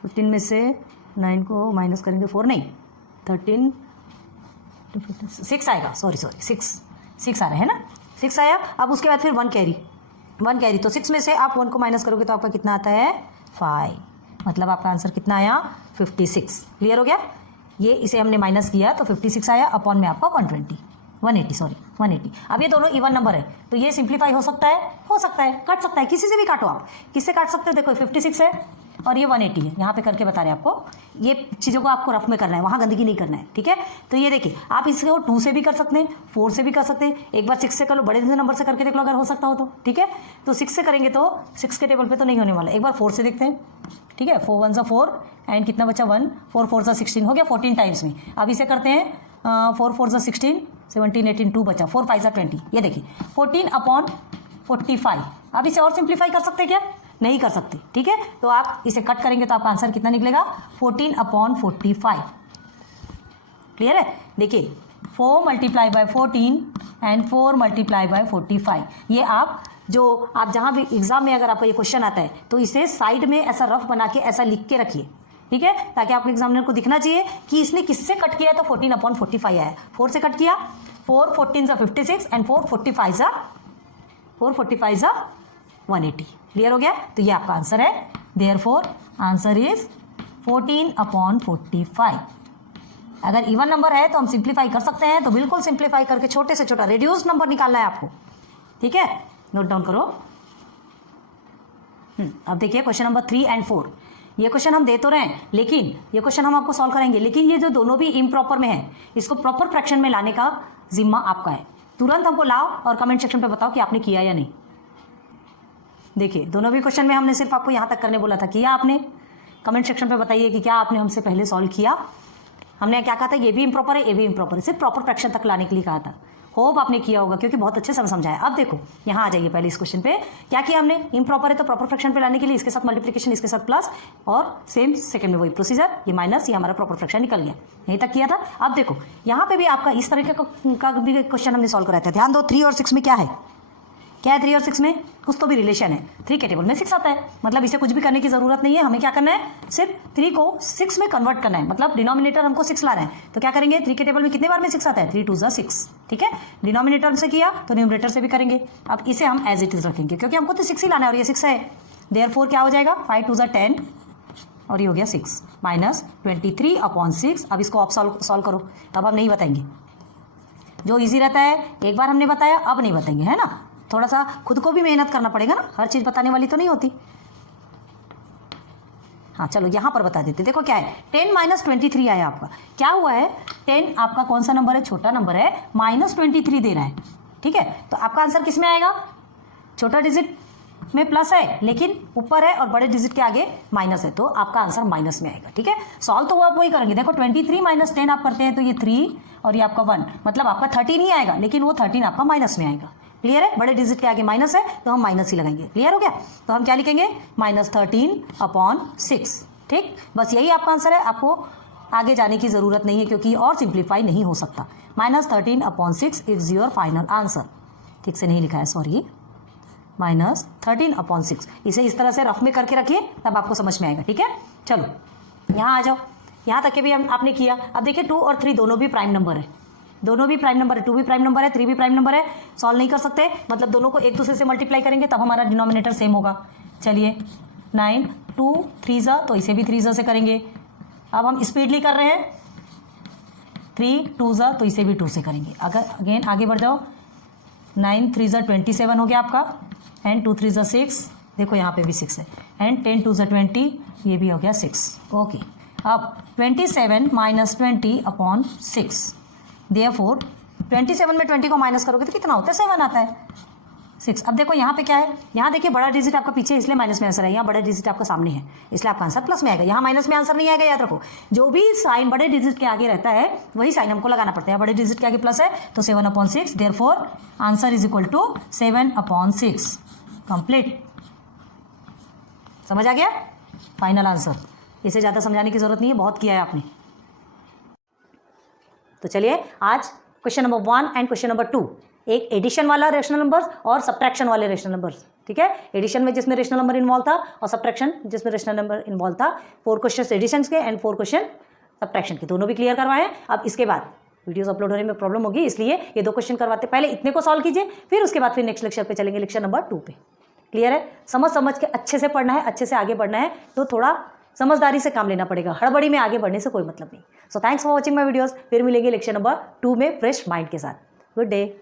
15 में से 9 को माइनस करेंगे 4 नहीं 13 6 आएगा, सॉरी 6 आ रहा है ना, 6 आया। अब उसके बाद फिर 1 कैरी, तो 6 में से आप 1 को माइनस करोगे तो आपका कितना आता है 5, मतलब आपका आंसर कितना आया 56। क्लियर हो गया, ये इसे हमने माइनस किया तो 56 आया, अपॉन में आपका 180। अब ये दोनों इवन नंबर है तो ये सिंप्लीफाई हो सकता है, कट सकता है, किसी से भी काटो आप, किससे काट सकते हो। देखो 56 है और ये 180 है। यहाँ पे करके बता रहे हैं आपको, ये चीज़ों को आपको रफ में करना है, वहाँ गंदगी नहीं करना है, ठीक है। तो ये देखिए आप इसको 2 से भी कर सकते हैं, 4 से भी कर सकते हैं, एक बार 6 से कर लो, बड़े नंबर से करके देख लो अगर हो सकता हो तो, ठीक है। तो 6 से करेंगे तो 6 के टेबल पर तो नहीं होने वाला, एक बार 4 से देखते हैं, ठीक है। 4 1 4 एंड कितना बचा 1, 4 4 16 हो गया 14 टाइम्स में। अब इसे करते हैं 4 4 16, 17 18 2 बचा, 4 5 20, ये देखिए 14/45। अब इसे और सिंप्लीफाई कर सकते हैं क्या? नहीं कर सकते, ठीक है। तो आप इसे कट करेंगे तो आपका आंसर कितना निकलेगा? 14/45। क्लियर है? देखिए 4 × 14 एंड 4 × 45। ये आप जहाँ भी एग्जाम में अगर आपका ये क्वेश्चन आता है तो इसे साइड में ऐसा रफ बना के ऐसा लिख के रखिए, ठीक है, ताकि आपको एग्जामिनर को दिखना चाहिए कि इसने किससे कट किया है। तो 14/45 आया है, 4 से कट किया, 4 14 56 एंड 4 45 180। क्लियर हो गया? तो ये आपका आंसर है। Therefore answer is 14/45। अगर इवन नंबर है तो हम सिंप्लीफाई कर सकते हैं, तो बिल्कुल सिंप्लीफाई करके छोटे से छोटा रिड्यूस नंबर निकालना है आपको, ठीक है। नोट डाउन करो। अब देखिए क्वेश्चन नंबर 3 एंड 4। ये क्वेश्चन हम दे तो रहे हैं, लेकिन ये क्वेश्चन हम आपको सॉल्व करेंगे, लेकिन ये जो दोनों भी इम्प्रॉपर में है, इसको प्रॉपर फ्रैक्शन में लाने का जिम्मा आपका है। तुरंत हमको लाओ और कमेंट सेक्शन पे बताओ कि आपने किया या नहीं। देखिए दोनों भी क्वेश्चन में हमने सिर्फ आपको यहाँ तक करने बोला था, किया आपने? कमेंट सेक्शन पे बताइए कि क्या आपने हमसे पहले सॉल्व किया। हमने क्या कहा था? ये भी इम्प्रॉपर है, ये भी इम्प्रॉपर है, सिर्फ प्रॉपर फ्रैक्शन तक लाने के लिए कहा था। होप आपने किया होगा क्योंकि बहुत अच्छे से समझाया। अब देखो यहाँ आ जाइए पहले इस क्वेश्चन पे, क्या किया हमने? इम्प्रॉपर है तो प्रॉपर फ्रैक्शन पे लाने के लिए इसके साथ मल्टीप्लिकेशन, इसके साथ प्लस, और सेम सेकंड में वही प्रोसीजर, ये माइनस, ये हमारा प्रॉपर फ्रैक्शन निकल गया। यहीं तक किया था। अब देखो यहाँ पे भी आपका इस तरह का भी क्वेश्चन हमने सॉल्व कराया था। ध्यान दो 3 और 6 में क्या है? क्या है 3 और 6 में? कुछ तो भी रिलेशन है। 3 के टेबल में 6 आता है, मतलब इसे कुछ भी करने की जरूरत नहीं है। हमें क्या करना है? सिर्फ 3 को 6 में कन्वर्ट करना है, मतलब डिनोमिनेटर हमको 6 लाना है। तो क्या करेंगे? 3 के टेबल में कितने बार में 6 आता है? 3 2 6, ठीक है। डिनोमिनेटर से किया तो न्यूमरेटर से भी करेंगे। अब इसे हम एज इट इज रखेंगे क्योंकि हमको तो 6 ही लाना है और ये 6 है। देयरफॉर क्या हो जाएगा? 5 2 10 और ये हो गया 6 माइनस 23/6। अब इसको आप सॉल्व करो। अब हम नहीं बताएंगे, जो ईजी रहता है एक बार हमने बताया, अब नहीं बताएंगे, है ना। थोड़ा सा खुद को भी मेहनत करना पड़ेगा ना, हर चीज़ बताने वाली तो नहीं होती। हाँ चलो यहाँ पर बता देते। देखो क्या है, 10 - 23 आया आपका। क्या हुआ है? 10 आपका कौन सा नंबर है? छोटा नंबर है, -23 दे रहा है, ठीक है। तो आपका आंसर किस में आएगा? छोटा डिजिट में प्लस है लेकिन ऊपर है और बड़े डिजिट के आगे माइनस है, तो आपका आंसर माइनस में आएगा, ठीक है। सॉल्व तो वो आप वही करेंगे। देखो 23 - 10 आप करते हैं तो ये 3 और ये आपका 1, मतलब आपका 13 ही आएगा, लेकिन वो 13 आपका माइनस में आएगा। क्लियर है? बड़े डिजिट के आगे माइनस है तो हम माइनस ही लगाएंगे। क्लियर हो गया? तो हम क्या लिखेंगे? -13/6, ठीक। बस यही आपका आंसर है, आपको आगे जाने की जरूरत नहीं है क्योंकि और सिंप्लीफाई नहीं हो सकता। -13/6 इज योर फाइनल आंसर। ठीक से नहीं लिखा है, सॉरी, -13/6। इसे इस तरह से रफ में करके रखिए, तब आपको समझ में आएगा, ठीक है। चलो यहाँ आ जाओ, यहाँ तक के भी आपने किया। अब देखिए 2 और 3 दोनों भी प्राइम नंबर है, दोनों भी प्राइम नंबर है। 2 भी प्राइम नंबर है, 3 भी प्राइम नंबर है। सॉल्व नहीं कर सकते, मतलब दोनों को एक दूसरे से मल्टीप्लाई करेंगे तब हमारा डिनोमिनेटर सेम होगा। चलिए 9 2 3 तो इसे भी 3 से करेंगे। अब हम स्पीडली कर रहे हैं, 3 2 तो इसे भी 2 से करेंगे। अगर अगेन आगे बढ़ जाओ, 9 3 27 हो गया आपका, एंड 2 3 6, देखो यहाँ पे भी 6 है, एंड 10 2 20, ये भी हो गया 6। ओके, अब 27 - 20/6। देयरफॉर 27 में 20 को माइनस करोगे तो कितना होता है? 7 आता है, 6। अब देखो यहाँ पे क्या है, यहाँ देखिए बड़ा डिजिट आपका पीछे इसलिए माइनस में आंसर है, यहाँ बड़ा डिजिट आपका सामने है इसलिए आपका आंसर प्लस में आएगा। यहाँ माइनस में आंसर नहीं आएगा, याद रखो। जो भी साइन बड़े डिजिट के आगे रहता है वही साइन हमको लगाना पड़ता है। बड़े डिजिट के आगे प्लस है तो 7/6। Therefore answer is equal to 7/6। Complete. समझ आ गया? Final answer. इसे ज़्यादा समझाने की जरूरत नहीं है, बहुत किया है आपने। तो चलिए आज question number 1 and question number 2, एक एडिशन वाला रेशनल नंबर्स और सब्ट्रैक्शन वाले रेशनल नंबर्स, ठीक है। एडिशन में जिसमें रेशनल नंबर इन्वॉल्व था और सब्ट्रैक्शन जिसमें रेशनल नंबर इन्वॉल्व था। 4 क्वेश्चन एडिशन के एंड 4 क्वेश्चन सब्ट्रैक्शन के, दोनों भी क्लियर करवाए हैं। अब इसके बाद वीडियोस अपलोड होने में प्रॉब्लम होगी, इसलिए ये 2 क्वेश्चन करवाते, पहले इतने को सॉल्व कीजिए, फिर उसके बाद फिर नेक्स्ट लेक्चर पे चलेंगे, लेक्चर नंबर 2 पे। क्लियर है? समझ के अच्छे से पढ़ना है, अच्छे से आगे बढ़ना है, तो थोड़ा समझदारी से काम लेना पड़ेगा, हड़बड़ी में आगे बढ़ने से कोई मतलब नहीं। So thanks for watching my videos. फिर मिलेंगे लेक्चर नंबर 2 में फ्रेश माइंड के साथ। Good day.